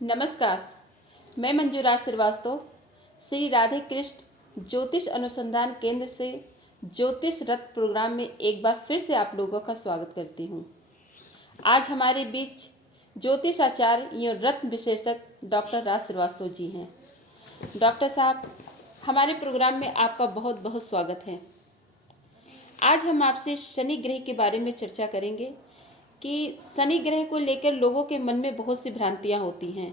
नमस्कार, मैं मंजूराज श्रीवास्तव श्री राधे कृष्ण ज्योतिष अनुसंधान केंद्र से ज्योतिष रथ प्रोग्राम में एक बार फिर से आप लोगों का स्वागत करती हूँ। आज हमारे बीच ज्योतिष आचार्य एवं रत्न विशेषज्ञ डॉक्टर राज श्रीवास्तव जी हैं। डॉक्टर साहब, हमारे प्रोग्राम में आपका बहुत बहुत स्वागत है। आज हम आपसे शनि ग्रह के बारे में चर्चा करेंगे कि शनि ग्रह को लेकर लोगों के मन में बहुत सी भ्रांतियां होती हैं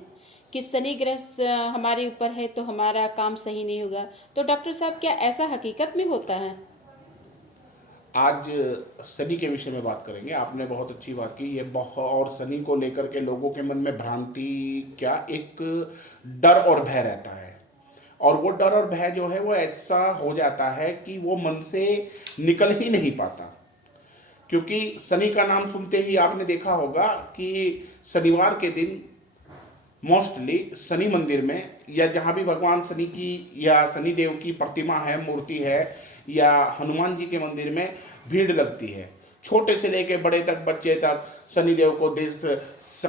कि शनि ग्रह हमारे ऊपर है तो हमारा काम सही नहीं होगा। तो डॉक्टर साहब, क्या ऐसा हकीकत में होता है? आज शनि के विषय में बात करेंगे। आपने बहुत अच्छी बात की। ये बहुत और शनि को लेकर के लोगों के मन में भ्रांति क्या एक डर और भय रहता है, और वो डर और भय जो है वो ऐसा हो जाता है कि वो मन से निकल ही नहीं पाता। क्योंकि शनि का नाम सुनते ही आपने देखा होगा कि शनिवार के दिन मोस्टली शनि मंदिर में या जहाँ भी भगवान शनि की या शनि देव की प्रतिमा है, मूर्ति है, या हनुमान जी के मंदिर में भीड़ लगती है। छोटे से लेके बड़े तक, बच्चे तक शनि देव को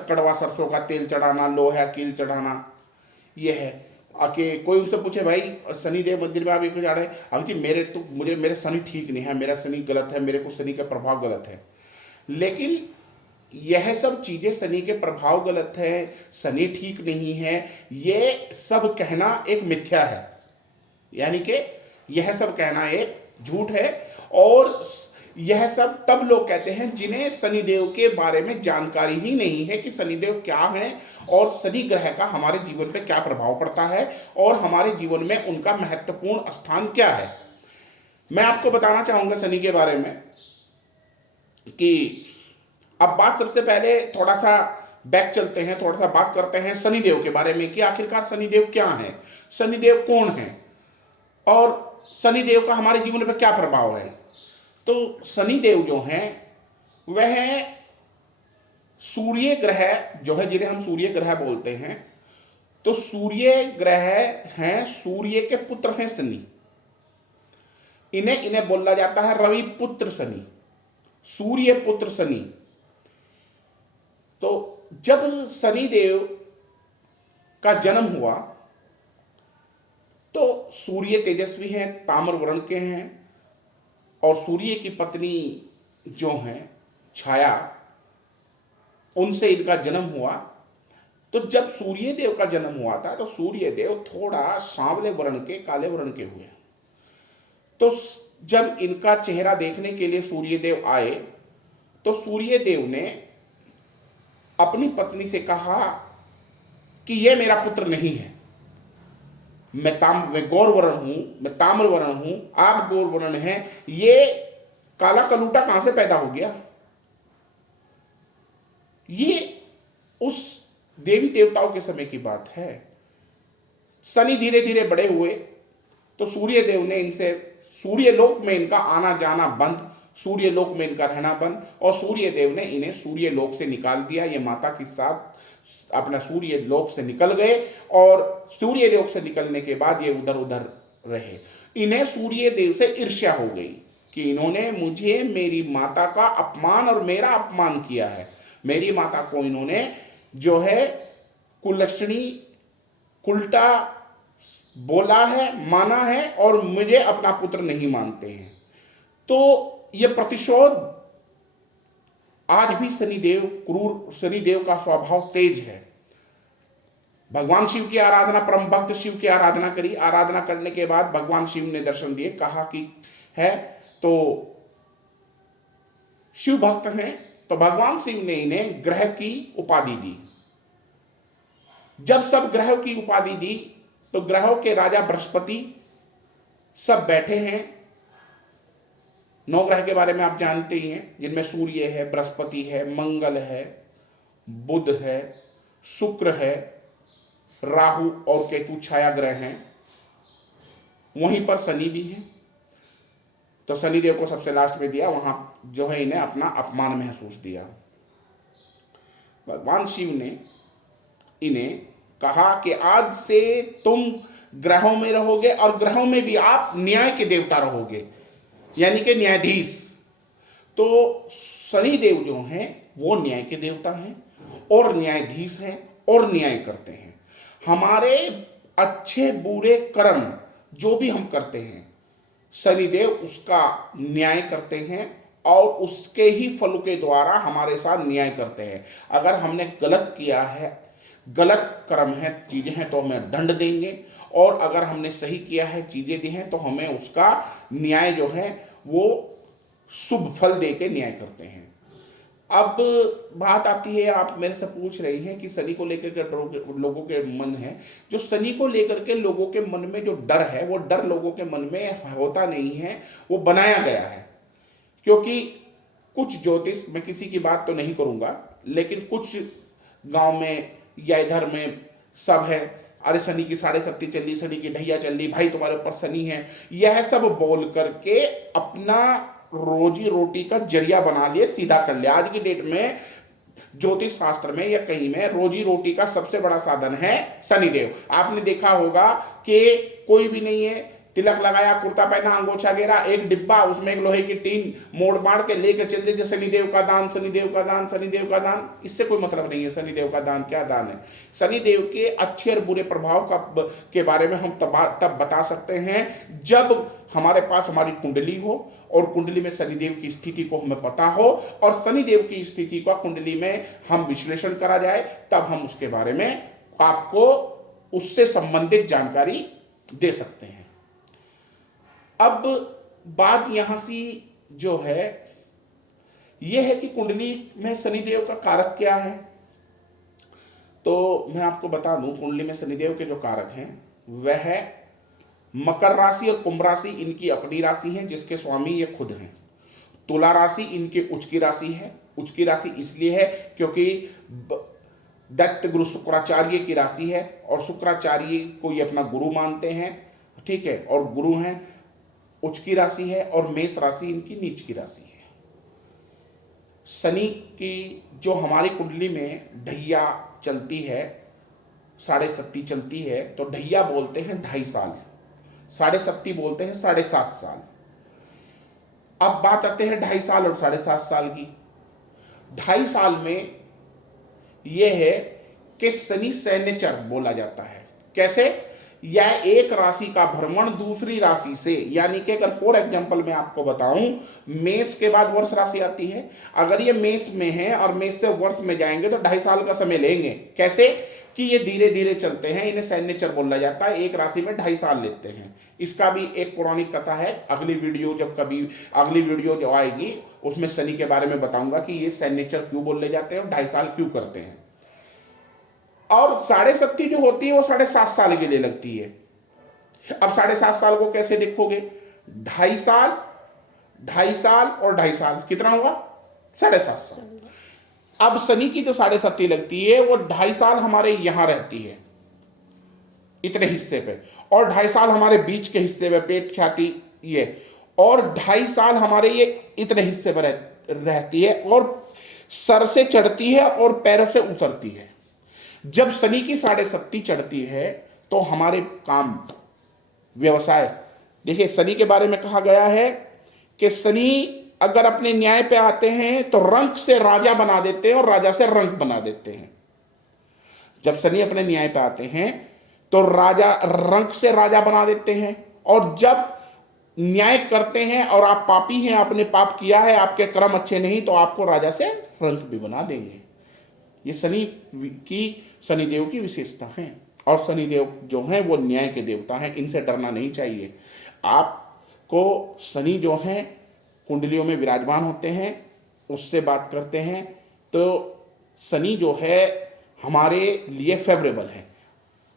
कड़वा सरसों का तेल चढ़ाना, लोहा कील चढ़ाना, ये है। आके कोई उनसे पूछे, भाई शनि देव मंदिर में आप एक जा रहे हैं, अब जी मेरे शनि ठीक नहीं है, मेरा शनि गलत है, मेरे को शनि का प्रभाव गलत है। लेकिन यह सब चीज़ें, शनि के प्रभाव गलत है, शनि ठीक नहीं है, ये सब कहना एक मिथ्या है। यानी कि यह सब कहना एक झूठ है। और यह सब तब लोग कहते हैं जिन्हें शनिदेव के बारे में जानकारी ही नहीं है कि शनिदेव क्या है और शनि ग्रह का हमारे जीवन पे क्या प्रभाव पड़ता है और हमारे जीवन में उनका महत्वपूर्ण स्थान क्या है। मैं आपको बताना चाहूँगा शनि के बारे में कि अब बात सबसे पहले थोड़ा सा बैक चलते हैं, थोड़ा सा बात करते हैं शनिदेव के बारे में कि आखिरकार शनिदेव क्या है, शनिदेव कौन है और शनिदेव का हमारे जीवन पर क्या प्रभाव है। तो शनिदेव जो हैं वह सूर्य ग्रह जो है, जिन्हें हम सूर्य ग्रह बोलते हैं, तो सूर्य ग्रह हैं, सूर्य के पुत्र हैं शनि। इन्हें बोला जाता है रवि पुत्र शनि, सूर्य पुत्र शनि। तो जब शनिदेव का जन्म हुआ तो सूर्य तेजस्वी हैं, ताम्र वर्ण के हैं, और सूर्य की पत्नी जो हैं छाया, उनसे इनका जन्म हुआ। तो जब सूर्य देव का जन्म हुआ था तो सूर्य देव थोड़ा सांवले वर्ण के, काले वर्ण के हुए। तो जब इनका चेहरा देखने के लिए सूर्य देव आए तो सूर्य देव ने अपनी पत्नी से कहा कि यह मेरा पुत्र नहीं है, मैं गौर वर्ण हूं, मैं ताम्र वर्ण हूं, आप गौर वर्ण हैं, ये काला कलूटा कहां से पैदा हो गया। ये उस देवी देवताओं के समय की बात है। शनि धीरे धीरे बड़े हुए तो सूर्य देव ने इनसे, सूर्य लोक में इनका आना जाना बंद, सूर्य लोक में इनका रहना बंद, और सूर्य देव ने इन्हें सूर्य लोक से निकाल दिया। ये माता के साथ अपना सूर्य लोक से निकल गए, और सूर्य लोक से निकलने के बाद ये उधर उधर रहे। इन्हें सूर्य देव से ईर्ष्या हो गई कि इन्होंने मुझे, मेरी माता का अपमान और मेरा अपमान किया है। मेरी माता को इन्होंने जो है कुलक्षणी, उल्टा बोला है, माना है, और मुझे अपना पुत्र नहीं मानते हैं। तो यह प्रतिशोध, आज भी शनिदेव, क्रूर शनिदेव का स्वभाव तेज है। भगवान शिव की आराधना, परम भक्त शिव की आराधना करी। आराधना करने के बाद भगवान शिव ने दर्शन दिए, कहा कि है तो शिव भक्त हैं, तो भगवान शिव ने इन्हें ग्रह की उपाधि दी। जब सब ग्रहों की उपाधि दी तो ग्रहों के राजा बृहस्पति सब बैठे हैं। 9 ग्रह के बारे में आप जानते ही हैं, जिनमें सूर्य है, बृहस्पति है, मंगल है, बुध है, शुक्र है, राहु और केतु छाया ग्रह हैं। वहीं पर शनि भी है। तो शनिदेव को सबसे लास्ट में दिया, वहां जो है इन्हें अपना अपमान महसूस दिया। भगवान शिव ने इन्हें कहा कि आज से तुम ग्रहों में रहोगे, और ग्रहों में भी आप न्याय के देवता रहोगे, यानी कि न्यायाधीश। तो शनिदेव जो हैं वो न्याय के देवता हैं और न्यायाधीश हैं। और न्याय करते हैं। हमारे अच्छे बुरे कर्म जो भी हम करते हैं, शनिदेव उसका न्याय करते हैं और उसके ही फल के द्वारा हमारे साथ न्याय करते हैं। अगर हमने गलत किया है, गलत कर्म है, चीज़ें हैं, तो हमें दंड देंगे, और अगर हमने सही किया है, चीज़ें दी हैं, तो हमें उसका न्याय जो है वो शुभ फल दे के न्याय करते हैं। अब बात आती है, आप मेरे से पूछ रही हैं कि शनि को लेकर के लोगों के मन है, जो शनि को लेकर के लोगों के मन में जो डर है, वो डर लोगों के मन में होता नहीं है, वो बनाया गया है। क्योंकि कुछ ज्योतिष, मैं किसी की बात तो नहीं करूंगा, लेकिन कुछ गांव में या इधर में सब है, अरे शनि की 7.5 चल रही, शनि की ढैया चल रही, भाई तुम्हारे ऊपर शनि है, यह सब बोल करके अपना रोजी रोटी का जरिया बना लिए, सीधा कर लिया। आज की डेट में ज्योतिष शास्त्र में या कहीं में रोजी रोटी का सबसे बड़ा साधन है शनिदेव। आपने देखा होगा कि कोई भी नहीं है, तिलक लगाया, कुर्ता पहना, अंगोछा घेरा, एक डिब्बा, उसमें एक लोहे की टीन मोड़ मार के लेके चल दे, शनिदेव का दान, शनिदेव का दान, शनिदेव का दान। इससे कोई मतलब नहीं है। शनिदेव का दान क्या दान है? शनिदेव के अच्छे और बुरे प्रभाव के बारे में हम तब बता सकते हैं जब हमारे पास हमारी कुंडली हो, और कुंडली में शनिदेव की स्थिति को हमें पता हो, और शनिदेव की स्थिति का कुंडली में हम विश्लेषण करा जाए, तब हम उसके बारे में आपको उससे संबंधित जानकारी दे सकते हैं। अब बात यहां से जो है यह है कि कुंडली में शनिदेव का कारक क्या है। तो मैं आपको बता दूं, कुंडली में शनिदेव के जो कारक हैं वह है मकर राशि और कुंभ राशि, इनकी अपनी राशि है जिसके स्वामी ये खुद हैं। तुला राशि इनकी उच्च की राशि है। उच्च की राशि इसलिए है क्योंकि दैत्य गुरु शुक्राचार्य की राशि है, और शुक्राचार्य को ये अपना गुरु मानते हैं, ठीक है, और गुरु हैं, उच्च की राशि है। और मेष राशि इनकी नीच की राशि है। शनि की जो हमारी कुंडली में ढैया चलती है, 7.5 चलती है, तो ढैया बोलते हैं 2.5 साल, 7.5 बोलते हैं 7.5 साल। अब बात आते हैं 2.5 साल और 7.5 साल की। 2.5 साल में यह है कि शनि सैन्यचर बोला जाता है। कैसे? यह एक राशि का भ्रमण दूसरी राशि से, यानी कि अगर फॉर एग्जांपल मैं आपको बताऊं, मेष के बाद वर्ष राशि आती है, अगर ये मेष में है और मेष से वर्ष में जाएंगे तो 2.5 साल का समय लेंगे। कैसे? कि ये धीरे धीरे चलते हैं, इन्हें सैन्यचर बोला जाता है, एक राशि में 2.5 साल लेते हैं। इसका भी एक पौराणिक कथा है। अगली वीडियो जो आएगी उसमें शनि के बारे में बताऊंगा कि ये सैन्यचर क्यों बोले जाते हैं और 2.5 साल क्यों करते हैं। और 7.5 जो होती है वो 7.5 साल के लिए लगती है। अब 7.5 साल को कैसे देखोगे? 2.5 साल, 2.5 साल और 2.5 साल, कितना होगा? 7.5 साल। अब शनि की जो 7.5 लगती है वो 2.5 साल हमारे यहां रहती है, इतने हिस्से पे, और 2.5 साल हमारे बीच के हिस्से पे, पेट, छाती, ये, और 2.5 साल हमारे ये इतने हिस्से पर रहती है, और सर से चढ़ती है और पैरों से उतरती है। जब शनि की 7.5 चढ़ती है तो हमारे काम, व्यवसाय, देखिए शनि के बारे में कहा गया है कि शनि अगर अपने न्याय पे आते हैं तो रंक से राजा बना देते हैं और राजा से रंक बना देते हैं। जब शनि अपने न्याय पे आते हैं तो राजा रंक से राजा बना देते हैं, और जब न्याय करते हैं और आप पापी हैं, आपने पाप किया है, आपके कर्म अच्छे नहीं, तो आपको राजा से रंक भी बना देंगे। ये शनिदेव की विशेषता है। और शनिदेव जो हैं वो न्याय के देवता हैं, इनसे डरना नहीं चाहिए। आपको शनि जो हैं कुंडलियों में विराजमान होते हैं, उससे बात करते हैं तो शनि जो है हमारे लिए फेवरेबल है।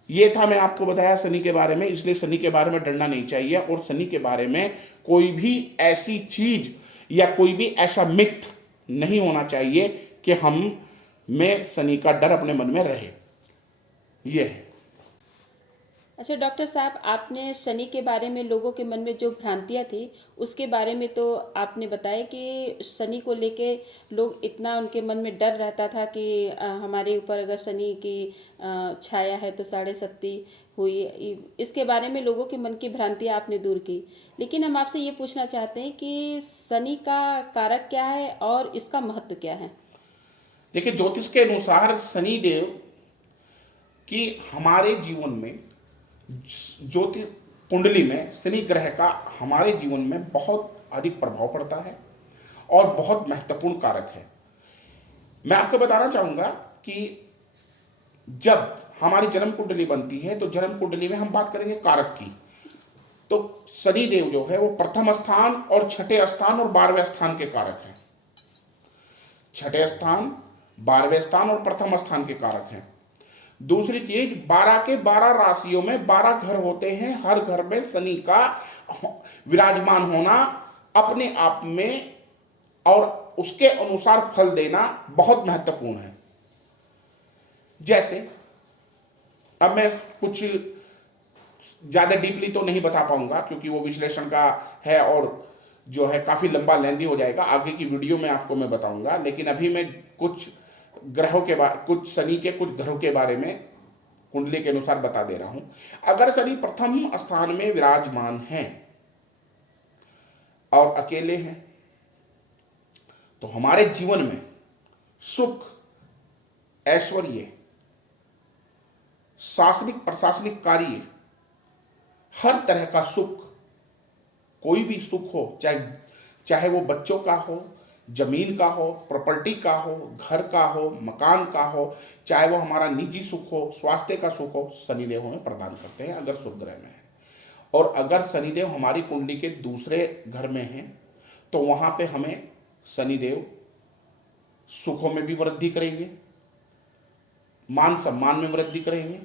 ये था, मैं आपको बताया शनि के बारे में, इसलिए शनि के बारे में डरना नहीं चाहिए। और शनि के बारे में कोई भी ऐसी चीज या कोई भी ऐसा मिथ नहीं होना चाहिए कि हम में शनि का डर अपने मन में रहे। ये है। अच्छा डॉक्टर साहब, आपने शनि के बारे में लोगों के मन में जो भ्रांतियां थी उसके बारे में तो आपने बताया कि शनि को लेके लोग इतना उनके मन में डर रहता था कि हमारे ऊपर अगर शनि की छाया है तो 7.5 हुई। इसके बारे में लोगों के मन की भ्रांतियां आपने दूर की। लेकिन हम आपसे ये पूछना चाहते हैं कि शनि का कारक क्या है और इसका महत्व क्या है? देखिए, ज्योतिष के अनुसार शनिदेव कि हमारे जीवन में ज्योतिष कुंडली में शनि ग्रह का हमारे जीवन में बहुत अधिक प्रभाव पड़ता है और बहुत महत्वपूर्ण कारक है। मैं आपको बताना चाहूंगा कि जब हमारी जन्म कुंडली बनती है तो जन्म कुंडली में हम बात करेंगे कारक की, तो शनि देव जो है वो प्रथम स्थान और छठे स्थान और 12वें स्थान के कारक हैं। छठे स्थान, 12वें स्थान और प्रथम स्थान के कारक हैं। दूसरी चीज, 12 के 12 राशियों में 12 घर होते हैं। हर घर में शनि का विराजमान होना अपने आप में और उसके अनुसार फल देना बहुत महत्वपूर्ण है। जैसे अब मैं कुछ ज्यादा डीपली तो नहीं बता पाऊंगा क्योंकि वो विश्लेषण का है और जो है काफी लंबा लेंदी हो जाएगा, आगे की वीडियो में आपको मैं बताऊंगा। लेकिन अभी मैं कुछ ग्रहों के बारे, कुछ शनि के कुछ ग्रहों के बारे में कुंडली के अनुसार बता दे रहा हूं। अगर शनि प्रथम स्थान में विराजमान है और अकेले हैं तो हमारे जीवन में सुख, ऐश्वर्य, शासनिक प्रशासनिक कार्य, हर तरह का सुख, कोई भी सुख हो, चाहे वो बच्चों का हो, जमीन का हो, प्रॉपर्टी का हो, घर का हो, मकान का हो, चाहे वो हमारा निजी सुख हो, स्वास्थ्य का सुख हो, शनिदेव हमें प्रदान करते हैं अगर शुभ ग्रह में है। और अगर शनिदेव हमारी कुंडली के दूसरे घर में हैं तो वहां पे हमें शनिदेव सुखों में भी वृद्धि करेंगे, मान सम्मान में वृद्धि करेंगे,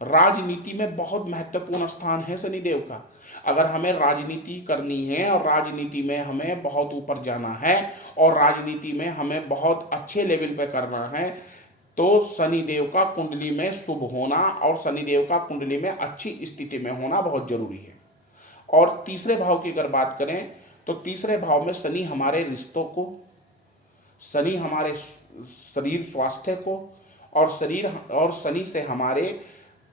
राजनीति में बहुत महत्वपूर्ण स्थान है शनिदेव का। अगर हमें राजनीति करनी है और राजनीति में हमें बहुत ऊपर जाना है और राजनीति में हमें बहुत अच्छे लेवल पे करना है तो शनिदेव का कुंडली में शुभ होना और शनिदेव का कुंडली में अच्छी स्थिति में होना बहुत जरूरी है। और तीसरे भाव की अगर बात करें तो तीसरे भाव में शनि हमारे रिश्तों को, शनि हमारे शरीर स्वास्थ्य को और शनि से हमारे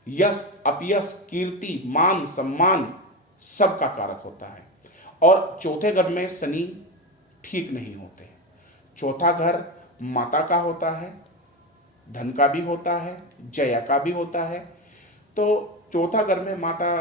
यश, अपयश, कीर्ति, मान, सम्मान सब का कारक होता है। और चौथे घर में शनि ठीक नहीं होते। चौथा घर माता का होता है, धन का भी होता है, जया का भी होता है। तो चौथा घर में माता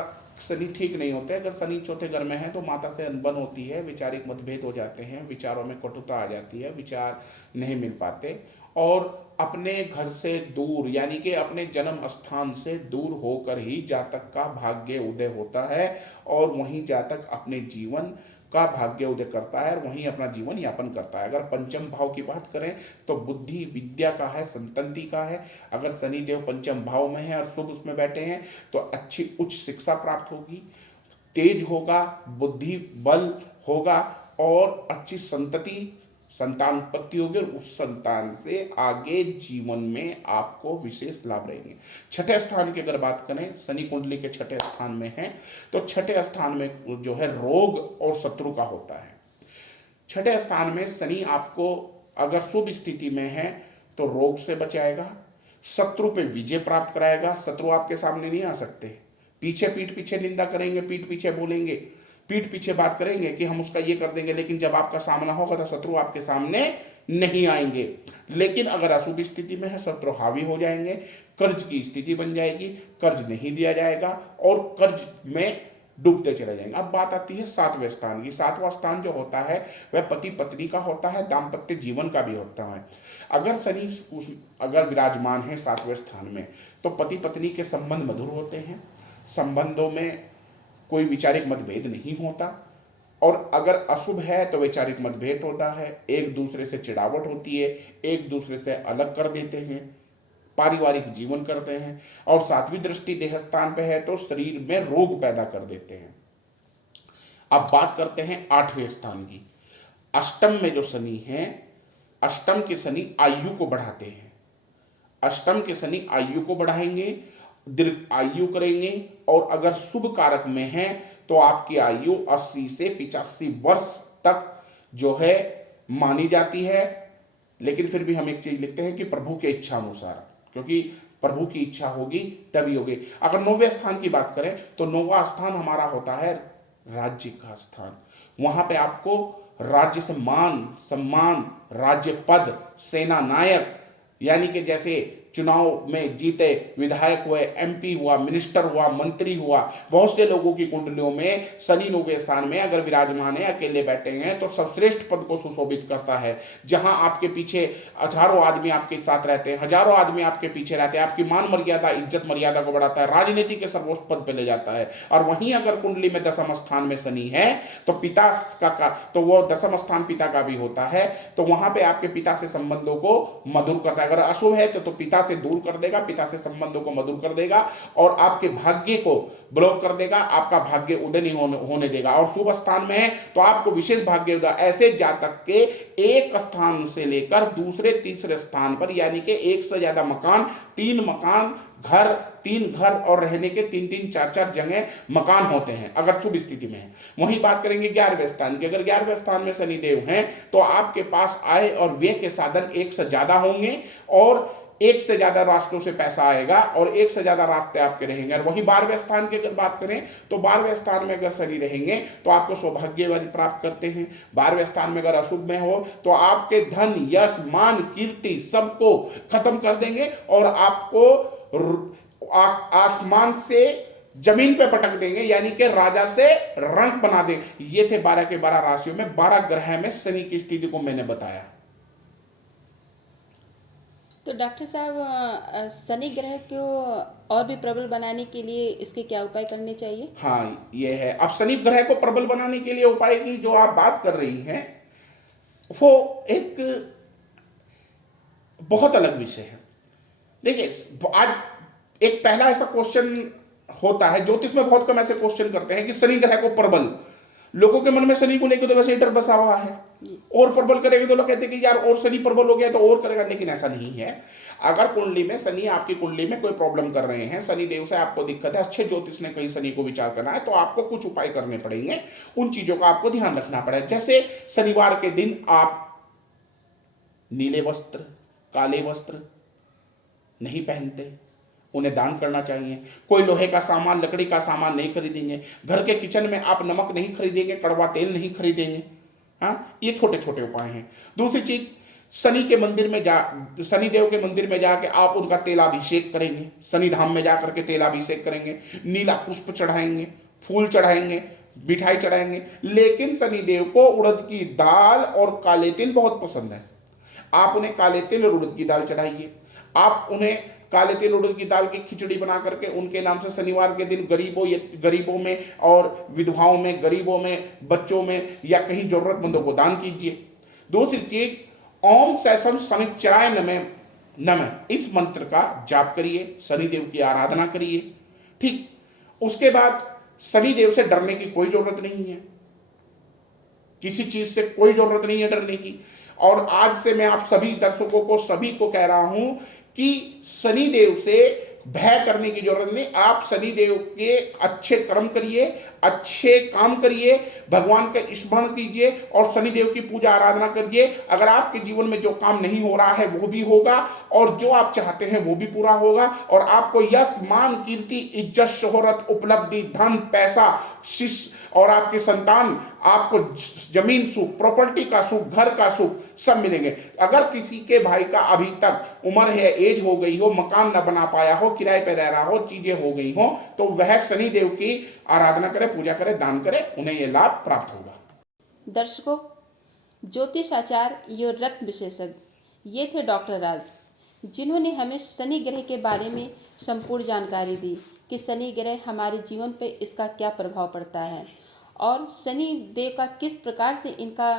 शनि ठीक नहीं होते। अगर शनि चौथे घर में है तो माता से अनबन होती है, वैचारिक मतभेद हो जाते हैं, विचारों में कटुता आ जाती है, विचार नहीं मिल पाते और अपने घर से दूर यानी कि अपने जन्म स्थान से दूर होकर ही जातक का भाग्य उदय होता है और वहीं जातक अपने जीवन का भाग्य उदय करता है और वहीं अपना जीवन यापन करता है। अगर पंचम भाव की बात करें तो बुद्धि विद्या का है, संतति का है। अगर शनिदेव पंचम भाव में है और शुभ उसमें बैठे हैं तो अच्छी उच्च शिक्षा प्राप्त होगी, तेज होगा, बुद्धि बल होगा और अच्छी संतति, संतान उत्पत्ति होगी और उस संतान से आगे जीवन में आपको विशेष लाभ रहेंगे। छठे स्थान की अगर बात करें, शनि कुंडली के छठे स्थान में है तो छठे स्थान में जो है रोग और शत्रु का होता है। छठे स्थान में शनि आपको अगर शुभ स्थिति में है तो रोग से बचाएगा, शत्रु पे विजय प्राप्त कराएगा। शत्रु आपके सामने नहीं आ सकते, पीठ पीछे निंदा करेंगे, पीठ पीछे बोलेंगे, पीठ पीछे बात करेंगे कि हम उसका ये कर देंगे, लेकिन जब आपका सामना होगा तो शत्रु आपके सामने नहीं आएंगे। लेकिन अगर अशुभ स्थिति में है शत्रु हावी हो जाएंगे, कर्ज की स्थिति बन जाएगी, कर्ज नहीं दिया जाएगा और कर्ज में डूबते चले जाएंगे। अब बात आती है सातवें स्थान की। सातवां स्थान जो होता है वह पति पत्नी का होता है, दाम्पत्य जीवन का भी होता है। अगर शनि अगर विराजमान है सातवें स्थान में तो पति पत्नी के संबंध मधुर होते हैं, संबंधों में कोई वैचारिक मतभेद नहीं होता। और अगर अशुभ है तो वैचारिक मतभेद होता है, एक दूसरे से चिढ़ावट होती है, एक दूसरे से अलग कर देते हैं, पारिवारिक जीवन करते हैं। और सातवीं दृष्टि देह स्थान पे है तो शरीर में रोग पैदा कर देते हैं। अब बात करते हैं आठवें स्थान की। अष्टम में जो शनि है, अष्टम के शनि आयु को बढ़ाते हैं। अष्टम के शनि आयु को बढ़ाएंगे, दीर्घ आयु करेंगे और अगर शुभ कारक में है तो आपकी आयु 80 से 85 वर्ष तक जो है मानी जाती है। लेकिन फिर भी हम एक चीज लिखते हैं कि प्रभु के इच्छा अनुसार, क्योंकि प्रभु की इच्छा होगी तभी होगी। अगर 9वें स्थान की बात करें तो 9वां स्थान हमारा होता है राज्य का स्थान। वहां पे आपको राज्य से मान सम्मान, राज्य पद, सेना नायक यानी कि जैसे चुनाव में जीते विधायक हुए, एमपी हुआ, मिनिस्टर हुआ, मंत्री हुआ, बहुत से लोगों की कुंडलियों में शनि 9वें स्थान में अगर विराजमान है, अकेले बैठे हैं, तो सर्वश्रेष्ठ पद को सुशोभित करता है। जहां आपके पीछे हजारों आदमी आपके साथ रहते हैं, हजारों आदमी आपके पीछे रहते हैं, आपकी मान मर्यादा, इज्जत मर्यादा को बढ़ाता है, राजनीति के सर्वोच्च पद पर ले जाता है। और वहीं अगर कुंडली में दसम स्थान में शनि है तो पिता का तो वो दसम स्थान पिता का भी होता है, तो वहां पे आपके पिता से संबंधों को मधुर करता है। अगर अशुभ है तो पिता से दूर कर देगा, पिता से संबंधों को मधुर कर देगा और आपके भाग्य को ब्लॉक कर देगा, आपका भाग्य उदय नहीं होने देगा। और शुभ स्थान में है तो आपको विशेष भाग्य होगा। ऐसे जातक के एक स्थान से लेकर दूसरे तीसरे स्थान पर, यानी कि एक से ज्यादा मकान, 3 मकान, घर, 3 घर और रहने के 3-3, 4-4 जगह मकान होते हैं अगर शुभ स्थिति में है। वहीं बात करेंगे 11वें स्थान की। अगर 11वें स्थान में शनिदेव हैं तो आपके पास आय और व्यय के साधन एक से ज्यादा होंगे और एक से ज्यादा रास्तों से पैसा आएगा और एक से ज्यादा रास्ते आपके रहेंगे। और वहीं 12वें स्थान की अगर बात करें तो 12वें स्थान में अगर शनि रहेंगे तो आपको सौभाग्य वाली प्राप्त करते हैं। 12वें स्थान में अगर अशुभ में हो तो आपके धन, यश, मान, कीर्ति सबको खत्म कर देंगे और आपको आसमान से जमीन पे पटक देंगे, यानी कि राजा से रंक बना देंगे। ये थे 12 के 12 राशियों में 12 ग्रह में शनि की स्थिति को मैंने बताया। तो डॉक्टर साहब, शनि ग्रह को और भी प्रबल बनाने के लिए इसके क्या उपाय करने चाहिए? हाँ, ये है। अब शनि ग्रह को प्रबल बनाने के लिए उपाय की जो आप बात कर रही हैं वो एक बहुत अलग विषय है। देखिए, आज एक पहला ऐसा क्वेश्चन होता है, ज्योतिष में बहुत कम ऐसे क्वेश्चन करते हैं कि शनि ग्रह को प्रबल, लोगों के मन में शनि को लेकर तो वैसे ही डर बसा हुआ है, और प्रबल करेगा तो लोग कहते हैं कि यार और शनि प्रबल हो गया तो और करेगा, लेकिन ऐसा नहीं है। अगर कुंडली में शनि, आपकी कुंडली में कोई प्रॉब्लम कर रहे हैं, शनि देव से आपको दिक्कत है, अच्छे ज्योतिष ने कहीं शनि को विचार करना है, तो आपको कुछ उपाय करने पड़ेंगे। उन चीजों का आपको ध्यान रखना पड़ेगा। जैसे शनिवार के दिन आप नीले वस्त्र, काले वस्त्र नहीं पहनते, उन्हें दान करना चाहिए। कोई लोहे का सामान, लकड़ी का सामान नहीं खरीदेंगे। घर के किचन में आप नमक नहीं खरीदेंगे, कड़वा तेल नहीं खरीदेंगे। हाँ, ये छोटे छोटे उपाय हैं। दूसरी चीज, शनि के मंदिर में शनि देव के मंदिर में जाके आप उनका तेलाभिषेक करेंगे, शनि धाम में जाकर के तेलाभिषेक करेंगे, नीला पुष्प चढ़ाएंगे, फूल चढ़ाएंगे, मिठाई चढ़ाएंगे। लेकिन शनि देव को उड़द की दाल और काले तिल बहुत पसंद है। आप उन्हें काले तिल और उड़द की दाल चढ़ाइए। आप उन्हें काले तिल उड़द की दाल की खिचड़ी बना करके उनके नाम से शनिवार के दिन गरीबों में और विधवाओं में, गरीबों में, बच्चों में या कहीं जरूरतमंदों को दान कीजिए। दूसरी चीज, ओम सैसम शनिश्चराय नमः, इस मंत्र का जाप करिए, शनिदेव की आराधना करिए। ठीक, उसके बाद शनिदेव से डरने की कोई जरूरत नहीं है, किसी चीज से कोई जरूरत नहीं है डरने की। और आज से मैं आप सभी दर्शकों को, सभी को कह रहा हूं कि शनिदेव से भय करने की जरूरत नहीं। आप शनिदेव के अच्छे कर्म करिए, अच्छे काम करिए, भगवान का स्मरण कीजिए और शनिदेव की पूजा आराधना करिए। अगर आपके जीवन में जो काम नहीं हो रहा है वो भी होगा और जो आप चाहते हैं वो भी पूरा होगा और आपको यश, मान, कीर्ति, इज्जत, शोहरत, उपलब्धि, धन, पैसा, शिष्य और आपके संतान, आपको जमीन सुख, प्रॉपर्टी का सुख, घर का सुख सब मिलेंगे। अगर किसी के भाई का अभी तक उम्र है, एज हो गई हो, मकान न बना पाया हो, किराए पे रह रहा हो, चीजें हो गई हो, तो वह शनि देव की आराधना करे, पूजा करे, दान करे, उन्हें यह लाभ प्राप्त होगा। दर्शकों, ज्योतिष आचार्य और रत्न विशेषज्ञ ये थे डॉक्टर राज, जिन्होंने हमें शनि ग्रह के बारे में संपूर्ण जानकारी दी कि शनि ग्रह हमारे जीवन पर इसका क्या प्रभाव पड़ता है और शनि देव का किस प्रकार से इनका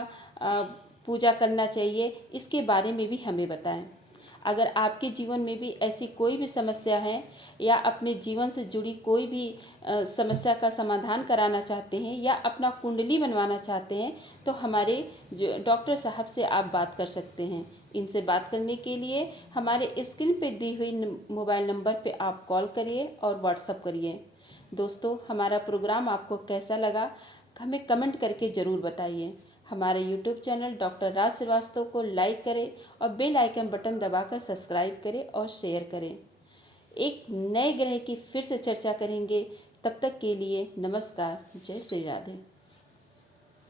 पूजा करना चाहिए, इसके बारे में भी हमें बताएं। अगर आपके जीवन में भी ऐसी कोई भी समस्या है या अपने जीवन से जुड़ी कोई भी समस्या का समाधान कराना चाहते हैं या अपना कुंडली बनवाना चाहते हैं तो हमारे जो डॉक्टर साहब से आप बात कर सकते हैं। इनसे बात करने के लिए हमारे स्क्रीन पे दी हुई मोबाइल नंबर पे आप कॉल करिए और व्हाट्सअप करिए। दोस्तों, हमारा प्रोग्राम आपको कैसा लगा हमें कमेंट करके ज़रूर बताइए। हमारे YouTube चैनल डॉक्टर राज श्रीवास्तव को लाइक करें और बेल आइकन बटन दबाकर सब्सक्राइब करें और शेयर करें। एक नए ग्रह की फिर से चर्चा करेंगे, तब तक के लिए नमस्कार, जय श्री राधे।